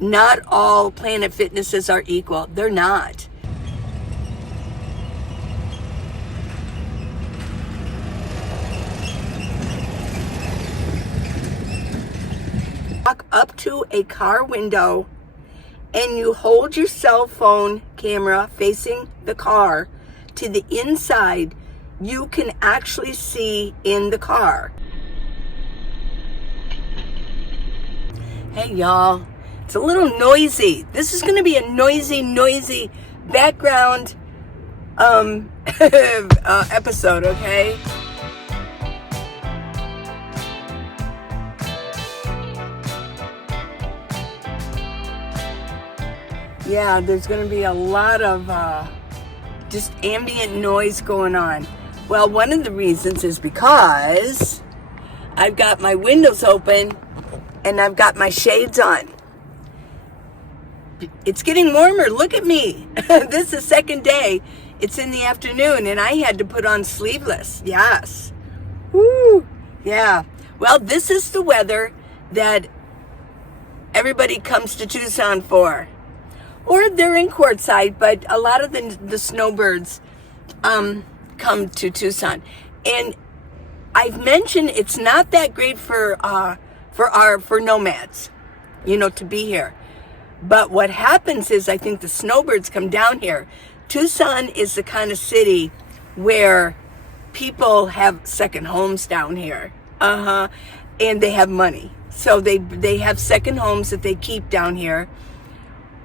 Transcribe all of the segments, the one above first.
Not all Planet Fitnesses are equal. They're not. Walk up to a car window and you hold your cell phone camera facing the car to the inside, you can actually see in the car. Hey y'all, it's a little noisy. This is going to be a noisy background episode, okay? Yeah, there's going to be a lot of just ambient noise going on. Well, one of the reasons is because I've got my windows open and I've got my shades on. It's getting warmer. Look at me. This is the second day. It's in the afternoon and I had to put on sleeveless. Yes. Woo. Yeah. Well, this is the weather that everybody comes to Tucson for. Or they're in Quartzsite, but a lot of the snowbirds come to Tucson. And I've mentioned it's not that great for nomads, to be here. But what happens is I think the snowbirds come down here. Tucson is the kind of city where people have second homes down here. And they have money. So they have second homes that they keep down here.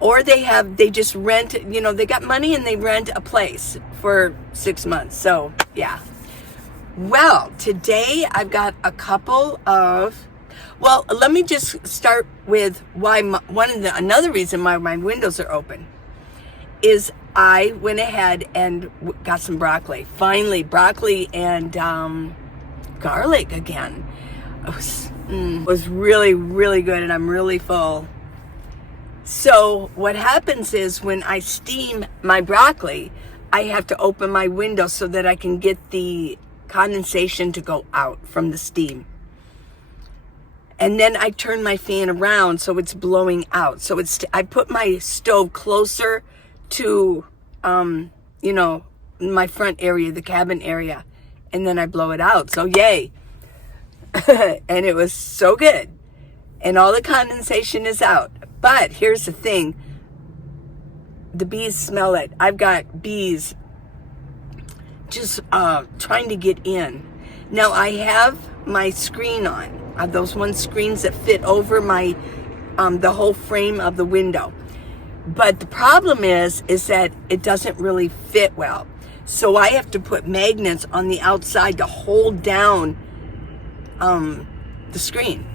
Or they just rent, they got money and they rent a place for 6 months. So, yeah. Well, today I've got a couple of, let me just start with why another reason why my windows are open is I went ahead and got some broccoli. Finally, broccoli and garlic again. It was really, really good and I'm really full. So what happens is when I steam my broccoli, I have to open my window so that I can get the condensation to go out from the steam. And then I turn my fan around so it's blowing out. So I put my stove closer to, my front area, the cabin area, and then I blow it out. So yay. And it was so good. And all the condensation is out. But here's the thing. The bees smell it. I've got bees just trying to get in. Now I have my screen on. Those one screens that fit over my the whole frame of the window. But the problem is that it doesn't really fit well. So I have to put magnets on the outside to hold down the screen.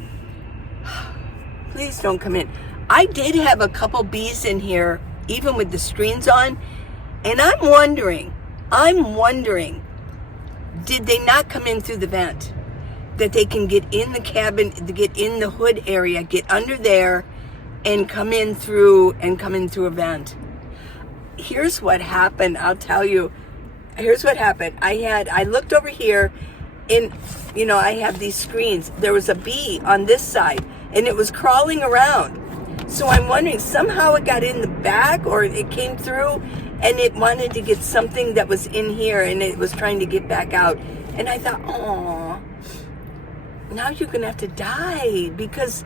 Please don't come in. I did have a couple bees in here, even with the screens on, and I'm wondering, did they not come in through the vent? That they can get in the cabin, get in the hood area, get under there, and come in through a vent. Here's what happened. I'll tell you. Here's what happened. I looked over here, and I have these screens. There was a bee on this side, and it was crawling around. So I'm wondering, somehow it got in the back or it came through and it wanted to get something that was in here and it was trying to get back out. And I thought, oh, now you're going to have to die because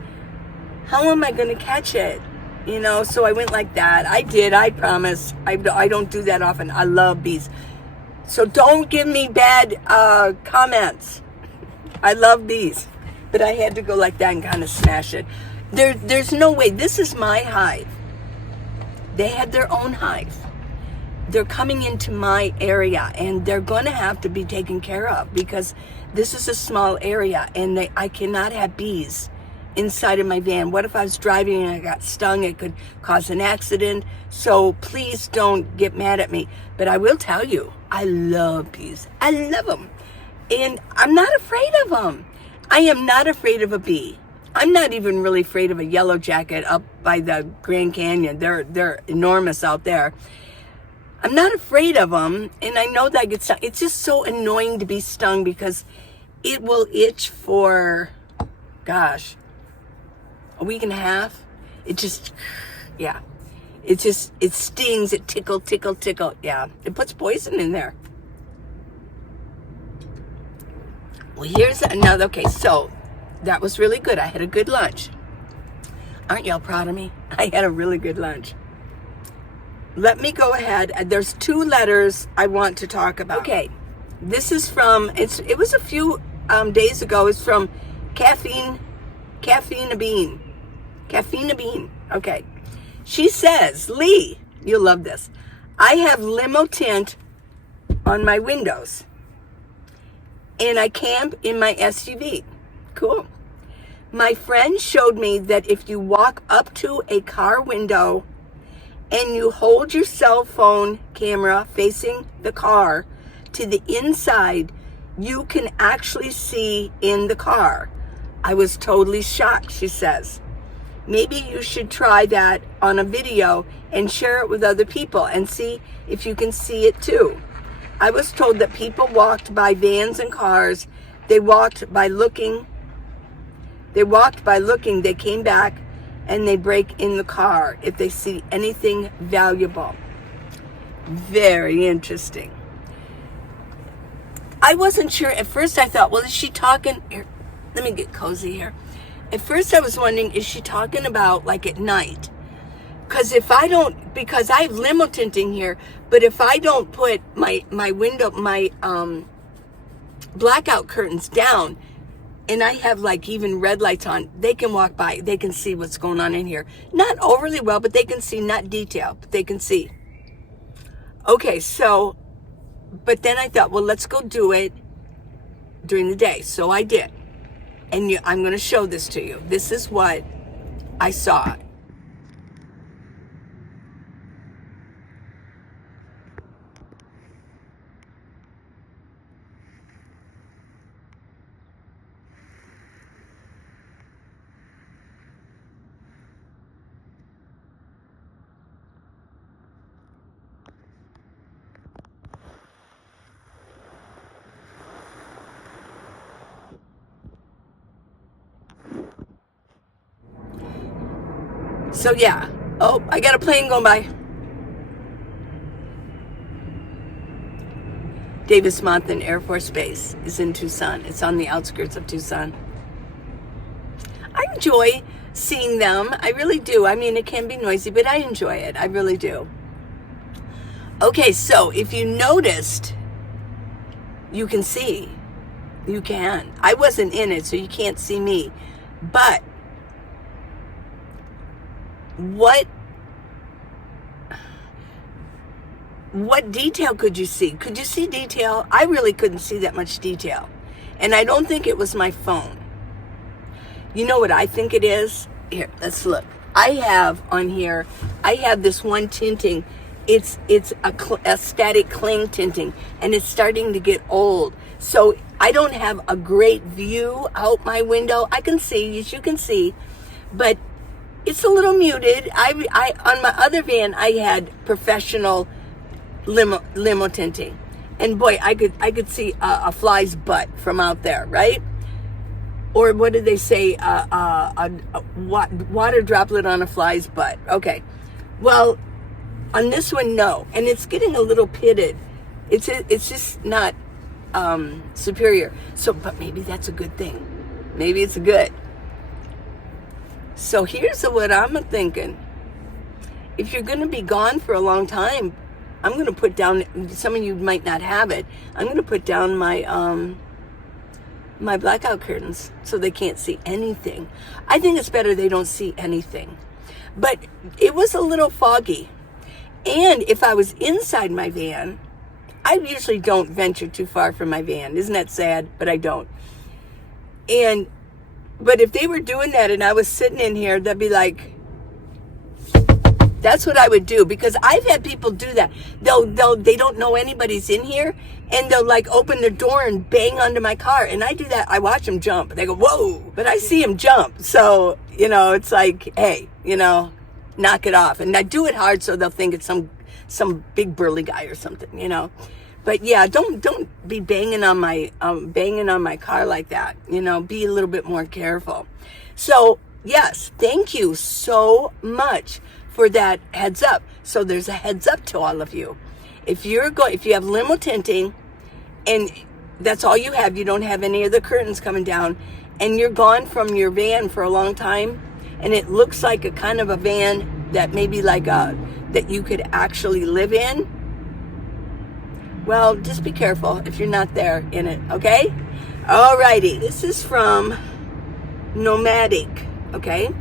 how am I going to catch it? So I went like that. I did, I promise. I don't do that often. I love bees. So don't give me bad comments. I love bees. But I had to go like that and kind of smash it. There's no way. This is my hive. They had their own hive. They're coming into my area and they're going to have to be taken care of because this is a small area and I cannot have bees inside of my van. What if I was driving and I got stung? It could cause an accident. So please don't get mad at me. But I will tell you, I love bees. I love them. And I'm not afraid of them. I am not afraid of a bee. I'm not even really afraid of a yellow jacket up by the Grand Canyon. They're enormous out there. I'm not afraid of them, and I know that I get stung. It's just so annoying to be stung because it will itch for, gosh, a week and a half. It just, yeah. It stings, it tickle. Yeah, it puts poison in there. Well, here's another, okay, so that was really good. I had a good lunch. Aren't y'all proud of me? I had a really good lunch. Let me go ahead. There's 2 letters I want to talk about. Okay, this is from, it was a few days ago. It's from Caffeine Bean. Okay. She says, Lee, you'll love this. I have limo tint on my windows, and I camp in my SUV. Cool. My friend showed me that if you walk up to a car window and you hold your cell phone camera facing the car to the inside, you can actually see in the car. I was totally shocked, she says. Maybe you should try that on a video and share it with other people and see if you can see it too. I was told that people walked by vans and cars. They walked by looking. They came back and they break in the car if they see anything valuable. Very interesting. I wasn't sure. At first I thought, well, is she talking? Here, let me get cozy here. At first I was wondering, is she talking about like at night? Because because I have limo tinting here, but if I don't put my window, my blackout curtains down, and I have like even red lights on, they can walk by, they can see what's going on in here. Not overly well, but they can see, not detail, but they can see. Okay, so, but then I thought, well, let's go do it during the day. So I did. And I'm going to show this to you. This is what I saw. So yeah. Oh, I got a plane going by. Davis-Monthan Air Force Base is in Tucson. It's on the outskirts of Tucson. I enjoy seeing them. I really do. I mean, it can be noisy, but I enjoy it. I really do. Okay, so if you noticed, you can see. You can. I wasn't in it, so you can't see me. But what detail could you see? Could you see detail? I really couldn't see that much detail. And I don't think it was my phone. You know what I think it is? Here, let's look. I have on here, I have this one tinting. It's a static cling tinting, and it's starting to get old. So I don't have a great view out my window. I can see, as you can see, but it's a little muted. I on my other van, I had professional limo tinting, and boy, I could see a fly's butt from out there, right? Or what did they say? A water droplet on a fly's butt. Okay, well, on this one, no, and it's getting a little pitted. It's just not superior. So, but maybe that's a good thing. Maybe it's good. So here's what I'm thinking. If you're going to be gone for a long time, I'm going to put down, some of you might not have it, I'm going to put down my my blackout curtains so they can't see anything. I think it's better they don't see anything. But it was a little foggy. And if I was inside my van, I usually don't venture too far from my van. Isn't that sad? But I don't. But if they were doing that and I was sitting in here, that'd be like, that's what I would do, because I've had people do that. They don't know anybody's in here, and they'll like open the door and bang onto my car. And I do that. I watch them jump. They go, whoa, but I see them jump. So, it's like, hey, knock it off. And I do it hard so they'll think it's some big burly guy or something, But yeah, don't be banging on my car like that. Be a little bit more careful. So Yes, thank you so much for that heads up. So there's a heads up to all of you. If you have limo tinting and that's all you have, you don't have any of the curtains coming down, and you're gone from your van for a long time, and it looks like a kind of a van that maybe that you could actually live in, well, just be careful if you're not there in it, okay? Alrighty, this is from Nomadic, okay?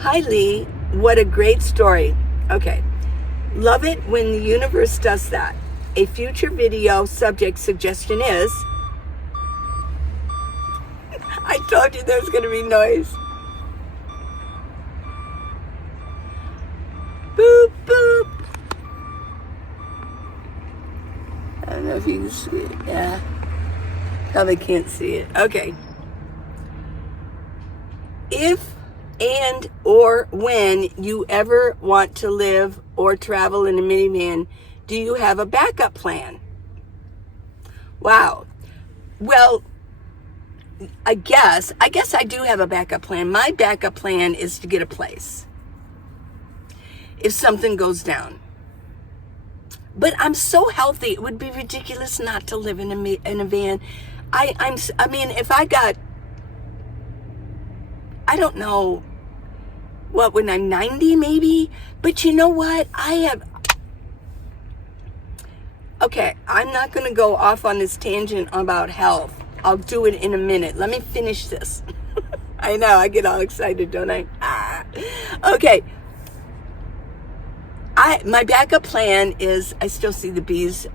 Hi Lee, what a great story. Okay, love it when the universe does that. A future video subject suggestion is, I told you there's going to be noise. Boop, boop. I don't know if you can see it. Yeah. Probably can't see it. Okay. If and or when you ever want to live or travel in a minivan, do you have a backup plan? Wow. Well, I guess I do have a backup plan. My backup plan is to get a place if something goes down. But I'm so healthy, it would be ridiculous not to live in a van. I mean, if I got, I don't know, what, when I'm 90 maybe? But you know what? Okay, I'm not going to go off on this tangent about health. I'll do it in a minute. Let me finish this. I know, I get all excited, don't I? Okay. My backup plan is, I still see the bees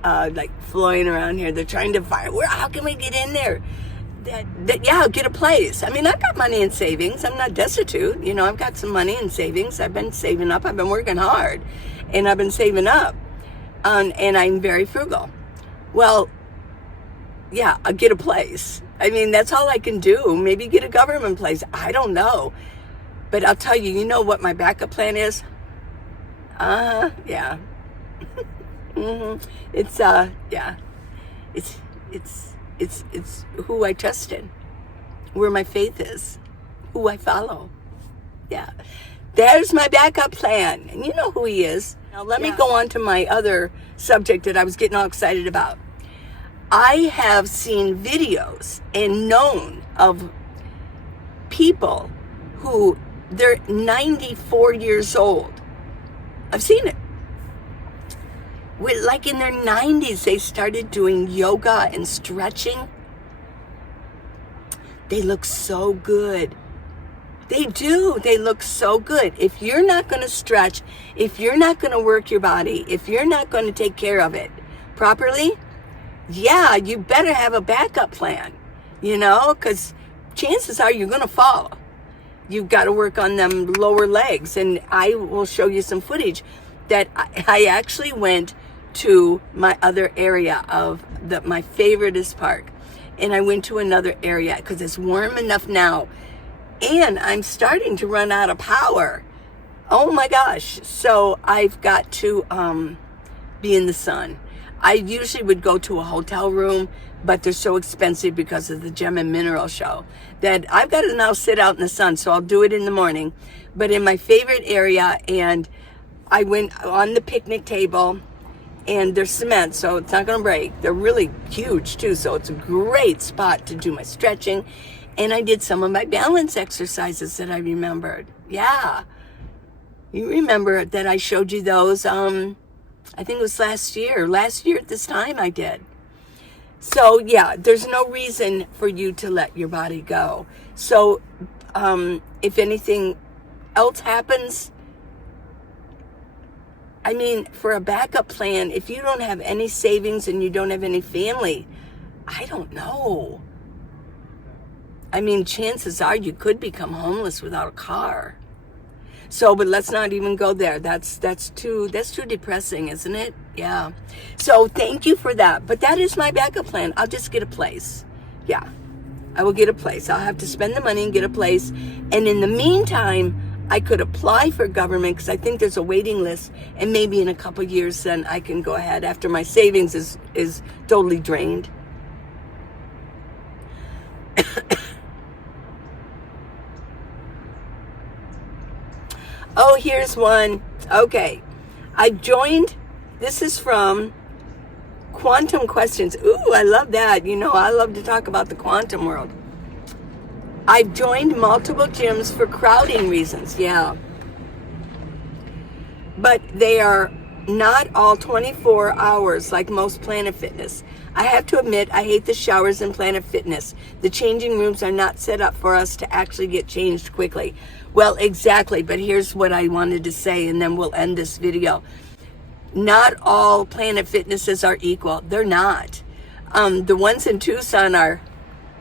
flying around here. They're trying to find, how can we get in there? I'll get a place. I mean, I've got money in savings. I'm not destitute. You know, I've got some money in savings. I've been saving up. I've been working hard. And I've been saving up. And I'm very frugal. Well, yeah, I'll get a place. I mean, that's all I can do. Maybe get a government place. I don't know. But I'll tell you, you know what my backup plan is? Yeah. It's who I trust in, where my faith is, who I follow. Yeah. There's my backup plan. And you know who he is. Now let me go on to my other subject that I was getting all excited about. I have seen videos and known of people who they're 94 years old. I've seen it. Like in their 90s, they started doing yoga and stretching. They look so good. They do. They look so good. If you're not going to stretch, if you're not going to work your body, if you're not going to take care of it properly, yeah, you better have a backup plan, you know, because chances are you're going to fall. You've got to work on them lower legs. And I will show you some footage that I actually went to my other area of my favoriteest park. And I went to another area because it's warm enough now. And I'm starting to run out of power. Oh my gosh. So I've got to be in the sun. I usually would go to a hotel room, but they're so expensive because of the Gem and Mineral show that I've got to now sit out in the sun. So I'll do it in the morning. But in my favorite area, and I went on the picnic table, and they're cement, so it's not going to break. They're really huge too, so it's a great spot to do my stretching. And I did some of my balance exercises that I remembered. Yeah. You remember that I showed you those, I think it was last year at this time I did. So yeah, there's no reason for you to let your body go. So if anything else happens, I mean, for a backup plan, if you don't have any savings and you don't have any family, I don't know. I mean, chances are you could become homeless without a car. So, but let's not even go there. That's too depressing, isn't it? Yeah. So thank you for that. But that is my backup plan. I'll just get a place. Yeah. I will get a place. I'll have to spend the money and get a place. And in the meantime, I could apply for government because I think there's a waiting list. And maybe in a couple of years, then I can go ahead after my savings is totally drained. Oh, here's one. Okay. I joined, this is from Quantum Questions. Ooh, I love that. You know, I love to talk about the quantum world. I've joined multiple gyms for crowding reasons. Yeah. But they are not all 24 hours like most Planet Fitness. I have to admit, I hate the showers in Planet Fitness. The changing rooms are not set up for us to actually get changed quickly. Well, exactly, but here's what I wanted to say, and then we'll end this video. Not all Planet Fitnesses are equal. They're not. The ones in Tucson are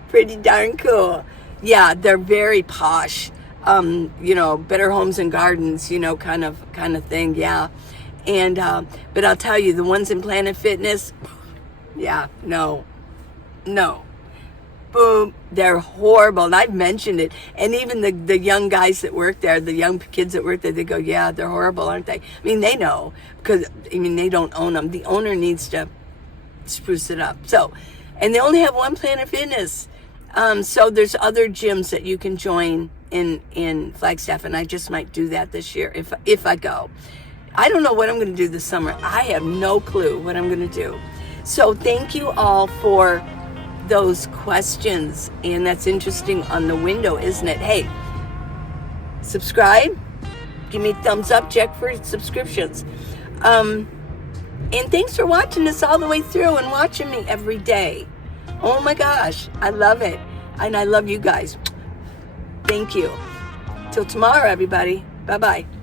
pretty darn cool. Yeah, they're very posh. You know, Better Homes and Gardens, you know, kind of thing. Yeah. And, but I'll tell you, the ones in Planet Fitness, yeah, no. Boom, they're horrible. And I've mentioned it. And even the young guys that work there, the young kids that work there, they go, yeah, they're horrible, aren't they? I mean, they know, because, I mean, they don't own them. The owner needs to spruce it up. So, and they only have one Planet Fitness. So there's other gyms that you can join in Flagstaff, and I just might do that this year if I go. I don't know what I'm going to do this summer. I have no clue what I'm going to do. So thank you all for those questions, and that's interesting on the window, isn't it? Hey, subscribe, give me a thumbs up, check for subscriptions, and thanks for watching this all the way through and watching me every day. Oh my gosh, I love it, and I love you guys. Thank you. Till tomorrow, everybody. Bye-bye.